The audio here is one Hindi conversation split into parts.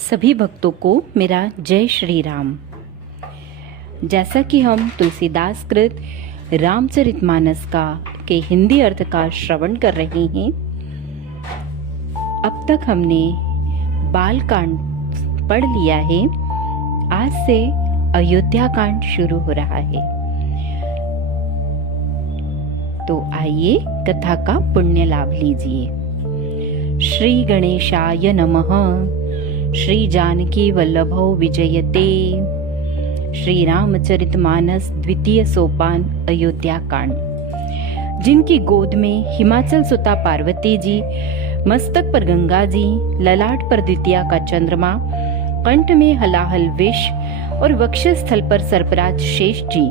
सभी भक्तों को मेरा जय श्री राम। जैसा कि हम तुलसीदास कृत रामचरितमानस के हिंदी अर्थ का श्रवण कर रहे हैं, अब तक हमने बाल कांड पढ़ लिया है। आज से अयोध्या कांड शुरू हो रहा है। तो आइए कथा का पुण्य लाभ लीजिए। श्री गणेशाय नमः। श्री जानकी वल्लभो विजयते। श्री रामचरितमानस द्वितीय सोपान अयोध्या कांड। जिनकी गोद में हिमाचल सुता पार्वती जी, मस्तक पर गंगा जी, ललाट पर द्वितीया का चंद्रमा, कंठ में हलाहल विष और वक्षस्थल पर सर्पराज शेष जी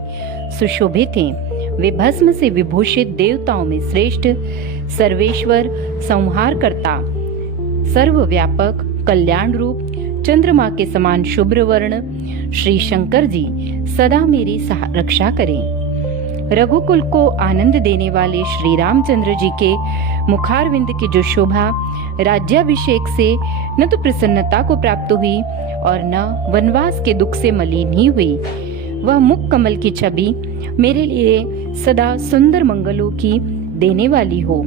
सुशोभित हैं। वे भस्म से विभूषित देवताओं में श्रेष्ठ, सर्वेश्वर, संहार करता, सर्वव्यापक, कल्याण रूप, चंद्रमा के समान शुभ्र वर्ण श्री शंकर जी सदा मेरी रक्षा करें। रघुकुल को आनंद देने वाले श्री रामचंद्र जी के मुखारविंद की जो शोभा राज्याभिषेक से न तो प्रसन्नता को प्राप्त हुई और न वनवास के दुख से मलिन ही हुई, वह मुख कमल की छवि मेरे लिए सदा सुंदर मंगलों की देने वाली हो।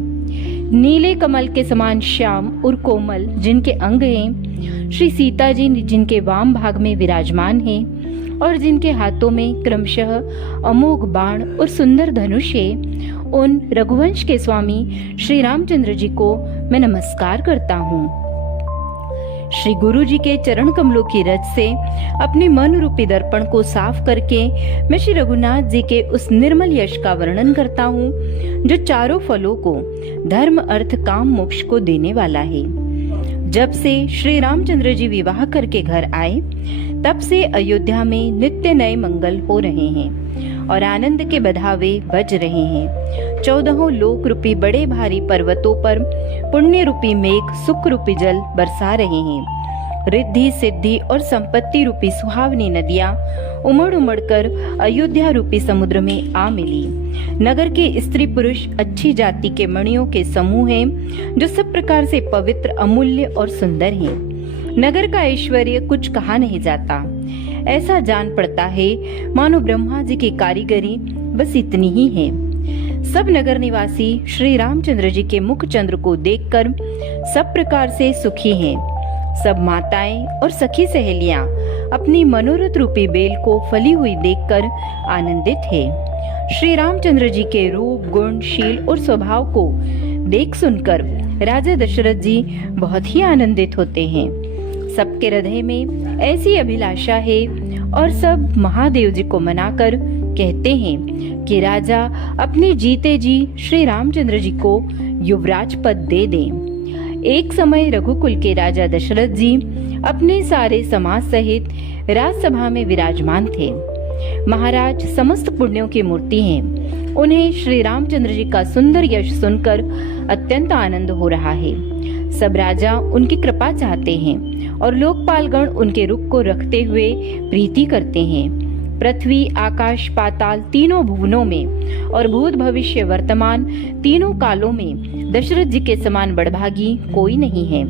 नीले कमल के समान श्याम और कोमल जिनके अंग हैं, श्री सीता जी जिनके वाम भाग में विराजमान हैं और जिनके हाथों में क्रमशः अमोघ बाण और सुंदर धनुष है, उन रघुवंश के स्वामी श्री रामचंद्र जी को मैं नमस्कार करता हूँ। श्री गुरु जी के चरण कमलों की रज से अपने मन रूपी दर्पण को साफ करके मैं श्री रघुनाथ जी के उस निर्मल यश का वर्णन करता हूँ जो चारों फलों को, धर्म, अर्थ, काम, मोक्ष को देने वाला है। जब से श्री रामचंद्र जी विवाह करके घर आए, तब से अयोध्या में नित्य नए मंगल हो रहे हैं और आनंद के बधावे बज रहे हैं। 14 लोक रूपी बड़े भारी पर्वतों पर पुण्य रूपी मेघ सुख रूपी जल बरसा रहे हैं। रिद्धि, सिद्धि और संपत्ति रूपी सुहावनी नदियां उमड़ उमड़ कर अयोध्या रूपी समुद्र में आ मिली। नगर के स्त्री पुरुष अच्छी जाति के मणियों के समूह हैं जो सब प्रकार से पवित्र, अमूल्य और सुंदर हैं। नगर का ऐश्वर्य कुछ कहा नहीं जाता। ऐसा जान पड़ता है मानो ब्रह्मा जी की कारीगरी बस इतनी ही है। सब नगर निवासी श्री रामचंद्र जी के मुख चंद्र को देखकर सब प्रकार से सुखी हैं। सब माताएं और सखी सहेलियां अपनी मनोरथ रूपी बेल को फली हुई देखकर आनंदित है। श्री रामचंद्र जी के रूप, गुण, शील और स्वभाव को देख सुनकर राजा दशरथ जी बहुत ही आनंदित होते हैं। सबके हृदय में ऐसी अभिलाषा है और सब महादेव जी को मनाकर कहते हैं कि राजा अपने जीते जी श्री रामचंद्र जी को युवराज पद दे दें। एक समय रघुकुल के राजा दशरथ जी अपने सारे समाज सहित राजसभा में विराजमान थे। महाराज समस्त पुण्यों की मूर्ति हैं। उन्हें श्री रामचंद्र जी का सुंदर यश सुनकर अत्यंत आनंद हो रहा है। सब राजा उनकी कृपा चाहते हैं और लोकपालगण उनके रुख को रखते हुए प्रीति करते हैं। पृथ्वी, आकाश, पाताल तीनों भुवनों में और भूत, भविष्य, वर्तमान तीनों कालों में दशरथ जी के समान बड़भागी कोई नहीं है।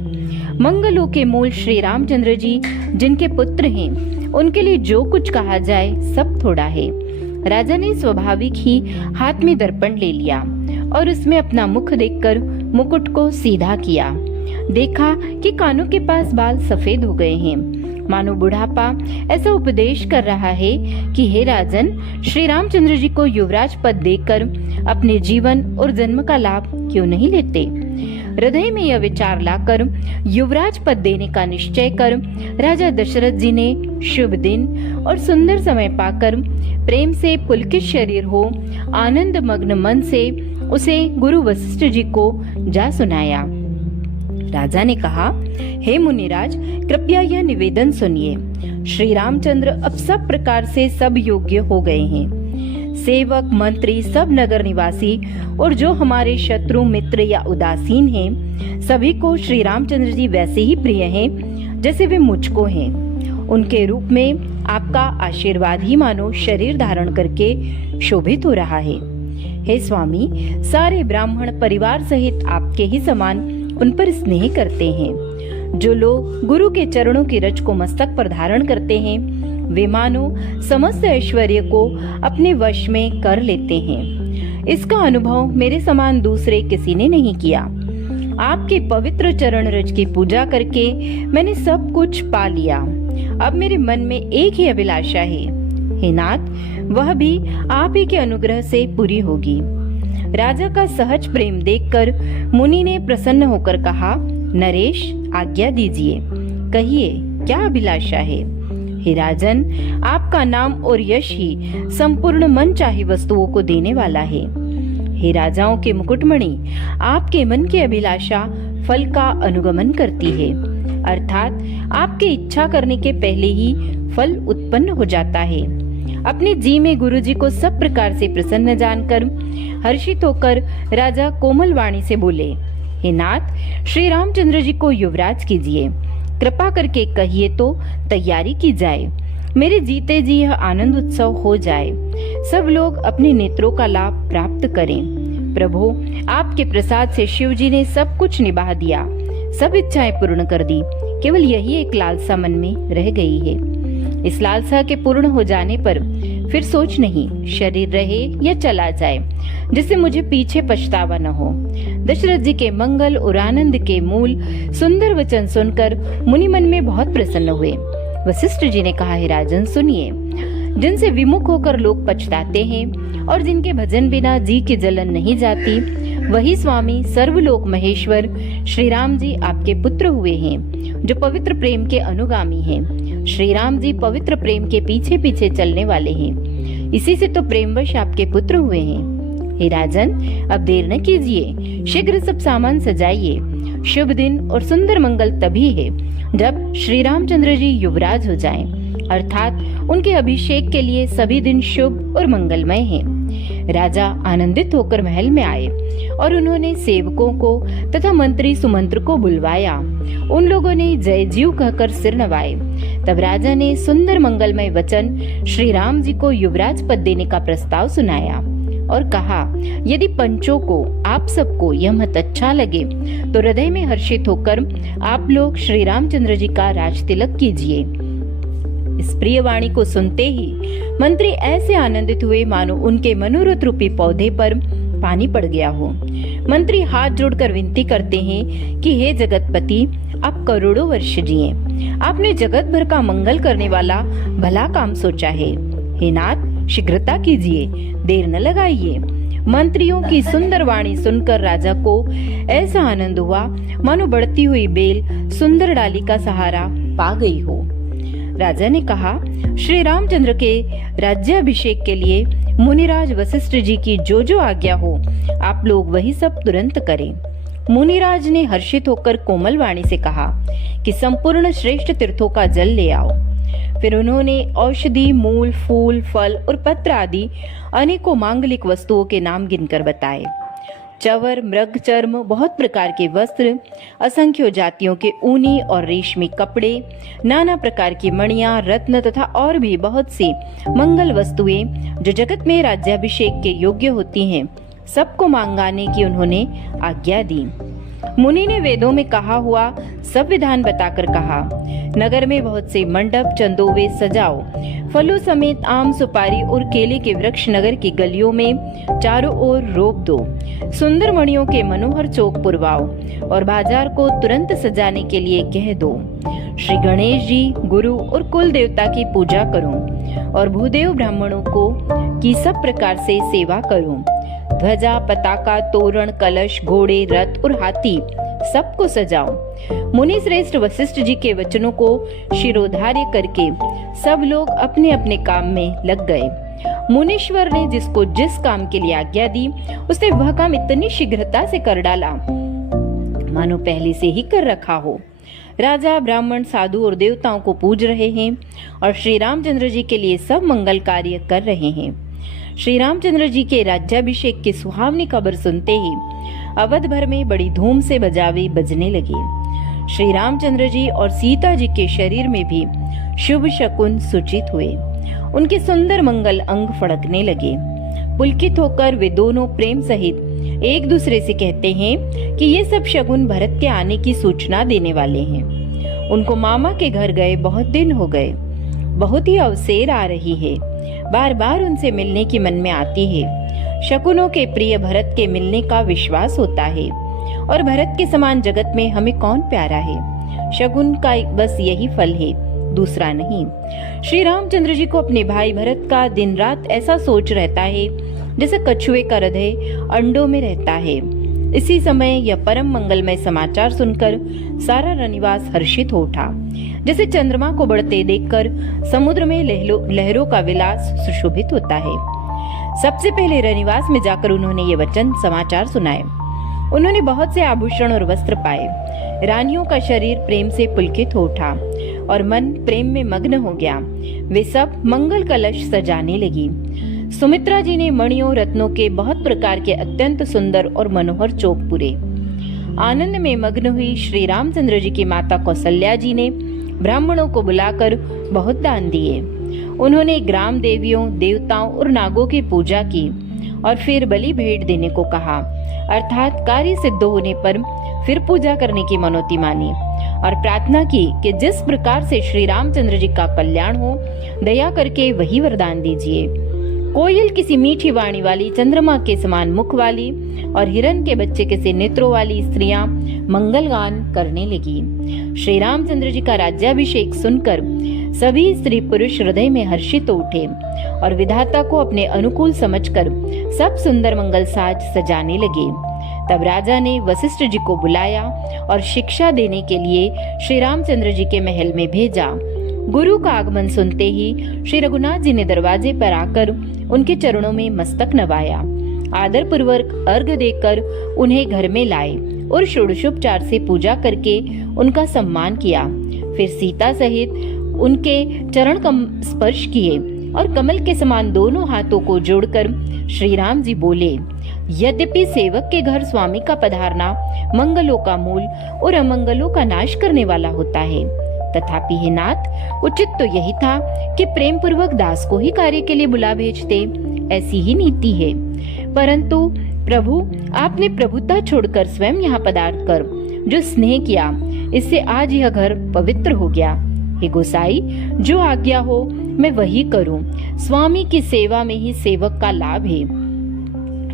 मंगलों के मूल श्री रामचंद्र जी जिनके पुत्र हैं, उनके लिए जो कुछ कहा जाए सब थोड़ा है। राजा ने स्वाभाविक ही हाथ में दर्पण ले लिया और उसमें अपना मुख देखकर मुकुट को सीधा किया। देखा कि कानों के पास बाल सफेद हो गए हैं, मानो बुढ़ापा ऐसा उपदेश कर रहा है कि हे राजन, श्री रामचंद्र जी को युवराज पद देकर अपने जीवन और जन्म का लाभ क्यों नहीं लेते। हृदय में यह विचार लाकर युवराज पद देने का निश्चय कर राजा दशरथ जी ने शुभ दिन और सुंदर समय पाकर प्रेम से पुलकित शरीर हो आनंद मग्न मन से उसे गुरु वशिष्ठ जी को जा सुनाया। राजा ने कहा, हे मुनिराज, कृपया यह निवेदन सुनिए। श्री रामचंद्र अब सब प्रकार से सब योग्य हो गए हैं। सेवक, मंत्री, सब नगर निवासी और जो हमारे शत्रु, मित्र या उदासीन हैं, सभी को श्री रामचंद्र जी वैसे ही प्रिय हैं जैसे वे मुझको हैं। उनके रूप में आपका आशीर्वाद ही मानो शरीर धारण करके शोभित हो रहा है। हे स्वामी, सारे ब्राह्मण परिवार सहित आपके ही समान उन पर स्नेह करते हैं। जो लोग गुरु के चरणों की रज को मस्तक पर धारण करते हैं वे मानो समस्त ऐश्वर्य को अपने वश में कर लेते हैं। इसका अनुभव मेरे समान दूसरे किसी ने नहीं किया। आपके पवित्र चरण रज की पूजा करके मैंने सब कुछ पा लिया। अब मेरे मन में एक ही अभिलाषा है, हे नाथ, वह भी आप ही के अनुग्रह से पूरी होगी। राजा का सहज प्रेम देखकर मुनि ने प्रसन्न होकर कहा, नरेश, आज्ञा दीजिए, कहिए क्या अभिलाषा है। हे राजन, आपका नाम और यश ही संपूर्ण मन चाही वस्तुओं को देने वाला है। हे राजाओं के मुकुटमणि, आपके मन की अभिलाषा फल का अनुगमन करती है, अर्थात आपके इच्छा करने के पहले ही फल उत्पन्न हो जाता है। अपने जी में गुरुजी को सब प्रकार से प्रसन्न जानकर हर्षित होकर राजा कोमल वाणी से बोले, हे नाथ, श्री रामचंद्र जी को युवराज कीजिए, कृपा करके कहिए तो तैयारी की जाए। मेरे जीते जी यह आनंद उत्सव हो जाए, सब लोग अपने नेत्रों का लाभ प्राप्त करें। प्रभु, आपके प्रसाद से शिव जी ने सब कुछ निभा दिया, सब इच्छाएं पूर्ण कर दी, केवल यही एक लालसा मन में रह गई है। इस लालसा के पूर्ण हो जाने पर फिर सोच नहीं, शरीर रहे या चला जाए, जिससे मुझे पीछे पछतावा न हो। दशरथ जी के मंगल और आनंद के मूल सुंदर वचन सुनकर मुनि मन में बहुत प्रसन्न हुए। वशिष्ठ जी ने कहा, हे राजन, सुनिए, जिनसे विमुख होकर लोग पछताते हैं और जिनके भजन बिना जी की जलन नहीं जाती, वही स्वामी सर्वलोक महेश्वर श्री राम जी आपके पुत्र हुए हैं, जो पवित्र प्रेम के अनुगामी हैं। श्री राम जी पवित्र प्रेम के पीछे पीछे चलने वाले हैं, इसी से तो प्रेमवश आपके पुत्र हुए हैं। हे राजन, अब देर न कीजिए, शीघ्र सब सामान सजाइए। शुभ दिन और सुंदर मंगल तभी है जब श्री रामचंद्र जी युवराज हो जाएं, अर्थात उनके अभिषेक के लिए सभी दिन शुभ और मंगलमय हैं। राजा आनंदित होकर महल में आए और उन्होंने सेवकों को तथा मंत्री सुमंत्र को बुलवाया। उन लोगों ने जय जीव कहकर सिर नवाए। तब राजा ने सुंदर मंगलमय वचन श्री राम जी को युवराज पद देने का प्रस्ताव सुनाया और कहा, यदि पंचों को, आप सबको यह मत अच्छा लगे तो हृदय में हर्षित होकर आप लोग श्री रामचंद्र जी का राज तिलक कीजिए। इस प्रिय वाणी को सुनते ही मंत्री ऐसे आनंदित हुए मानो उनके मनोरथ रूपी पौधे पर पानी पड़ गया हो। मंत्री हाथ जोड़कर विनती करते हैं कि हे जगतपति, आप करोड़ों वर्ष जिए। आपने जगत भर का मंगल करने वाला भला काम सोचा है। हे नाथ, शीघ्रता कीजिए, देर न लगाइए। मंत्रियों की सुंदर वाणी सुनकर राजा को ऐसा आनंद हुआ मानो बढ़ती हुई बेल सुंदर डाली का सहारा पा गई हो। राजा ने कहा, श्री रामचंद्र के राज्याभिषेक के लिए मुनिराज वशिष्ठ जी की जो जो आज्ञा हो, आप लोग वही सब तुरंत करें। मुनिराज ने हर्षित होकर कोमल वाणी से कहा कि संपूर्ण श्रेष्ठ तीर्थों का जल ले आओ। फिर उन्होंने औषधि, मूल, फूल, फल और पत्र आदि अनेकों मांगलिक वस्तुओं के नाम गिनकर बताए। चवर, मृग चर्म, बहुत प्रकार के वस्त्र, असंख्य जातियों के ऊनी और रेशमी कपड़े, नाना प्रकार की मणियां, रत्न तथा और भी बहुत सी मंगल वस्तुएं जो जगत में राज्याभिषेक के योग्य होती हैं, सबको मांगाने की उन्होंने आज्ञा दी। मुनि ने वेदों में कहा हुआ सब विधान बताकर कहा, नगर में बहुत से मंडप, चंदोवे सजाओ। फलों समेत आम, सुपारी और केले के वृक्ष नगर की गलियों में चारों ओर रोप दो। सुंदर मणियों के मनोहर चौक पुरवाओ और बाजार को तुरंत सजाने के लिए कह दो। श्री गणेश जी, गुरु और कुल देवता की पूजा करो और भूदेव ब्राह्मणों को की सब प्रकार से सेवा करो। ध्वजा, पताका, तोरण, कलश, घोड़े, रथ और हाथी सबको सजाओ। मुनि श्रेष्ठ वशिष्ठ जी के वचनों को शिरोधार्य करके सब लोग अपने अपने काम में लग गए। मुनीश्वर ने जिसको जिस काम के लिए आज्ञा दी, उसने वह काम इतनी शीघ्रता से कर डाला मानो पहले से ही कर रखा हो। राजा, ब्राह्मण, साधु और देवताओं को पूज रहे हैं और श्री रामचंद्र जी के लिए सब मंगल कार्य कर रहे हैं। श्री रामचंद्र जी के राज्याभिषेक की सुहावनी खबर सुनते ही अवध भर में बड़ी धूम से बजावे बजने लगे। श्री रामचंद्र जी और सीता जी के शरीर में भी शुभ शकुन सूचित हुए। उनके सुंदर मंगल अंग फड़कने लगे। पुलकित होकर वे दोनों प्रेम सहित एक दूसरे से कहते हैं कि ये सब शकुन भरत के आने की सूचना देने वाले हैं। उनको मामा के घर गए बहुत दिन हो गए। बहुत ही अवसेर आ रही है। बार बार उनसे मिलने की मन में आती है। शकुनों के प्रिय भरत के मिलने का विश्वास होता है, और भरत के समान जगत में हमें कौन प्यारा है। शकुन का बस यही फल है, दूसरा नहीं। श्री रामचंद्र जी को अपने भाई भरत का दिन रात ऐसा सोच रहता है जैसे कछुए का हृदय अंडों में रहता है। इसी समय यह परम मंगलमय समाचार सुनकर सारा रनिवास हर्षित हो उठा। जैसे चंद्रमा को बढ़ते देखकर समुद्र में लहरों का विलास सुशोभित होता है। सबसे पहले रनिवास में जाकर उन्होंने ये वचन समाचार सुनाए। उन्होंने बहुत से आभूषण और वस्त्र पाए। रानियों का शरीर प्रेम से पुलकित हो उठा और मन प्रेम में मग्न हो गया। वे सब मंगल कलश सजाने लगी। सुमित्रा जी ने मणियों रत्नों के बहुत प्रकार के अत्यंत सुंदर और मनोहर चोक पूरे। आनंद में मग्न हुई श्री रामचंद्र जी की माता कौशल्या जी ने ब्राह्मणों को बुलाकर बहुत दान दिए। उन्होंने ग्राम देवियों, देवताओं और नागों की पूजा की और फिर बलि भेंट देने को कहा, अर्थात कार्य सिद्ध होने पर फिर पूजा करने की मनौती मानी और प्रार्थना की कि जिस प्रकार से श्री रामचंद्र जी का कल्याण हो, दया करके वही वरदान दीजिए। कोयल किसी मीठी वाणी वाली, चंद्रमा के समान मुख वाली और हिरण के बच्चे के से नेत्रों वाली स्त्रियां मंगल गान करने लगी। श्री रामचंद्र जी का राज्याभिषेक सुनकर सभी स्त्री पुरुष हृदय में हर्षित हो उठे और विधाता को अपने अनुकूल समझकर सब सुंदर मंगल साज सजाने लगे। तब राजा ने वशिष्ठ जी को बुलाया और शिक्षा देने के लिए श्री रामचंद्र जी के महल में भेजा। गुरु का आगमन सुनते ही श्री रघुनाथ जी ने दरवाजे पर आकर उनके चरणों में मस्तक नवाया। आदर पूर्वक अर्घ्य देकर उन्हें घर में लाए और षोडशोपचार से पूजा करके उनका सम्मान किया। फिर सीता सहित उनके चरण स्पर्श किए और कमल के समान दोनों हाथों को जोड़कर श्री राम जी बोले, यद्यपि सेवक के घर स्वामी का पधारना मंगलों का मूल और अमंगलों का नाश करने वाला होता है, तथापि हे नाथ, उचित तो यही था कि प्रेम पूर्वक दास को ही कार्य के लिए बुला भेजते। ऐसी ही नीति है। परंतु प्रभु, आपने प्रभुता छोड़कर स्वयं यहाँ पधार कर जो स्नेह किया, इससे आज यह घर पवित्र हो गया। हे गोसाई, जो आज्ञा हो मैं वही करूं। स्वामी की सेवा में ही सेवक का लाभ है।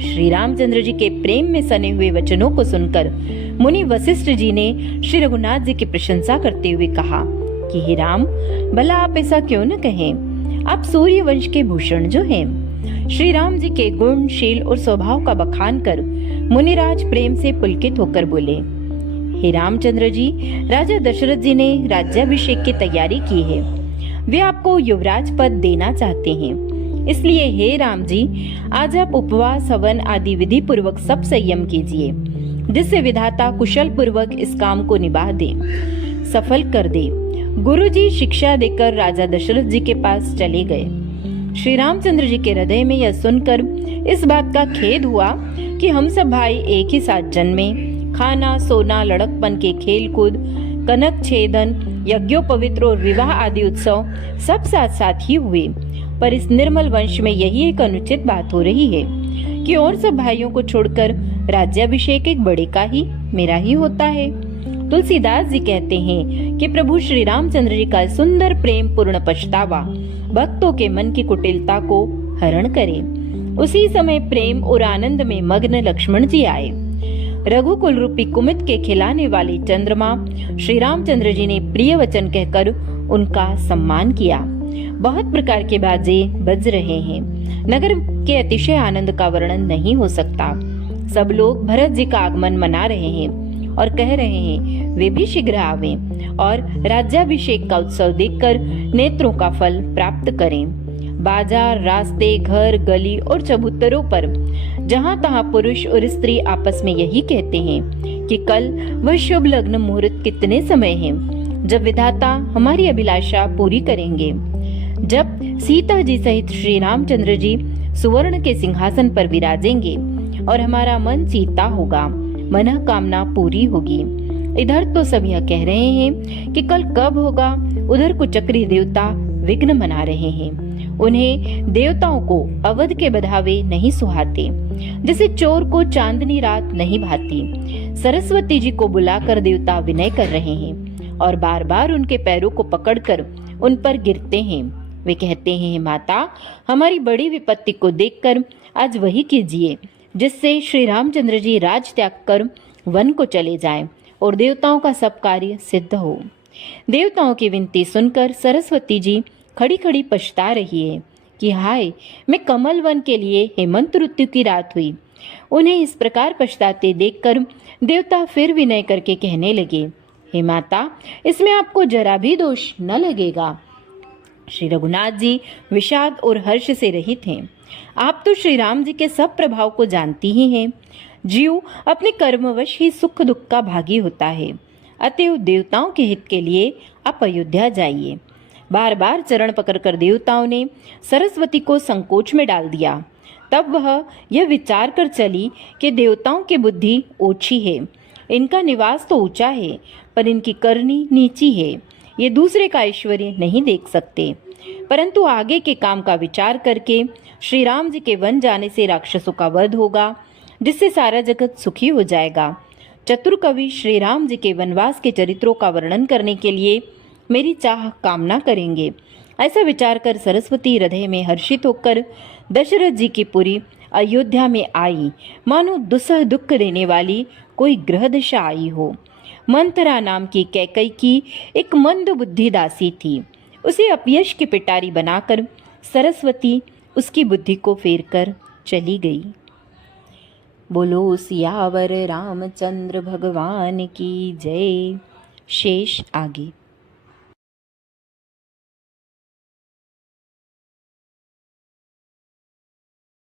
श्री रामचंद्र जी के प्रेम में सने हुए वचनों को सुनकर मुनि वशिष्ठ जी ने श्री रघुनाथ जी की प्रशंसा करते हुए कहा कि हे राम, भला आप ऐसा क्यों न कहें। आप सूर्य वंश के भूषण जो हैं। श्री राम जी के गुण, शील और स्वभाव का बखान कर मुनिराज प्रेम से पुलकित होकर बोले, हे रामचंद्र जी, राजा दशरथ जी ने राज्याभिषेक की तैयारी की है। वे आपको युवराज पद देना चाहते हैं। इसलिए हे राम जी, आज आप उपवास, हवन आदि विधि पूर्वक सब संयम कीजिए, जिससे विधाता कुशल पूर्वक इस काम को निभा दे, सफल कर दे। गुरु जी शिक्षा देकर राजा दशरथ जी के पास चले गए। श्री रामचंद्र जी के हृदय में यह सुनकर इस बात का खेद हुआ कि हम सब भाई एक ही साथ जन्मे। खाना, सोना, लड़कपन के खेल कूद, कनक छेदन, यज्ञोपवित्र और विवाह आदि उत्सव सब साथ साथ ही हुए। पर इस निर्मल वंश में यही एक अनुचित बात हो रही है कि और सब भाइयों को छोड़कर राज्याभिषेक एक बड़े का ही, मेरा ही होता है। तुलसीदास जी कहते हैं कि प्रभु श्री रामचंद्र जी का सुंदर प्रेम पूर्ण पछतावा भक्तों के मन की कुटिलता को हरण करे। उसी समय प्रेम और आनंद में मग्न लक्ष्मण जी आए। रघुकुल रूपी कुमित के खिलाने वाले चंद्रमा श्री रामचंद्र जी ने प्रिय वचन कहकर उनका सम्मान किया। बहुत प्रकार के बाजे बज रहे हैं। नगर के अतिशय आनंद का वर्णन नहीं हो सकता। सब लोग भरत जी का आगमन मना रहे हैं और कह रहे हैं वे भी शीघ्र आवें और राज्याभिषेक का उत्सव देखकर नेत्रों का फल प्राप्त करें। बाजार, रास्ते, घर, गली और चबूतरों पर जहाँ तहाँ पुरुष और स्त्री आपस में यही कहते हैं कि कल वह शुभ लग्न मुहूर्त कितने समय है जब विधाता हमारी अभिलाषा पूरी करेंगे, जब सीता जी सहित श्री रामचंद्र जी सुवर्ण के सिंहासन पर विराजेंगे और हमारा मन जीता होगा, मनोकामना पूरी होगी। इधर तो सब यह कह रहे हैं कि कल कब होगा, उधर कुचक्री देवता विघ्न बना रहे हैं। उन्हें देवताओं को अवध के बधावे नहीं सुहाते, जैसे चोर को चांदनी रात नहीं भाती। सरस्वती जी को बुलाकर देवता विनय कर रहे हैं और बार बार उनके पैरों को पकड़कर उन पर गिरते हैं। वे कहते हैं, हे माता, हमारी बड़ी विपत्ति को देखकर आज वही कीजिए जिससे श्री रामचंद्र जी राज त्याग कर वन को चले जाएं और देवताओं का सब कार्य सिद्ध हो। देवताओं की विनती सुनकर सरस्वती जी खड़ी खड़ी पछता रही है कि हाय, मैं कमल वन के लिए हेमंत ऋतु की रात हुई। उन्हें इस प्रकार पछताते देखकर देवता फिर विनय करके कहने लगे, हे माता, इसमें आपको जरा भी दोष न लगेगा। श्री रघुनाथ जी विषाद और हर्ष से रहित हैं। आप तो श्री राम जी के सब प्रभाव को जानती ही हैं। जीव अपने कर्मवश ही सुख दुख का भागी होता है। अतएव देवताओं के हित के लिए आप अयोध्या जाइए। बार बार चरण पकड़कर देवताओं ने सरस्वती को संकोच में डाल दिया। तब वह यह विचार कर चली कि देवताओं की बुद्धि ओछी है, इनका निवास तो ऊंचा है पर इनकी करनी नीची है। ये दूसरे का ऐश्वर्य नहीं देख सकते, परंतु आगे के काम का विचार करके श्री राम जी के वन जाने से राक्षसों का वध होगा, जिससे सारा जगत सुखी हो जाएगा। चतुर कवि श्री राम जी के वनवास के चरित्रों का वर्णन करने के लिए मेरी चाह कामना करेंगे। ऐसा विचार कर सरस्वती हृदय में हर्षित होकर दशरथ जी की पुरी अयोध्या में आई, मानो दुस्सह दुख देने वाली कोई ग्रह दशा आई हो। मंथरा नाम की कैकई की एक मंद बुद्धि दासी थी। उसे अपयश की पिटारी बनाकर सरस्वती उसकी बुद्धि को फेर कर चली गई। बोलो सियावर रामचंद्र भगवान की जय। शेष आगे।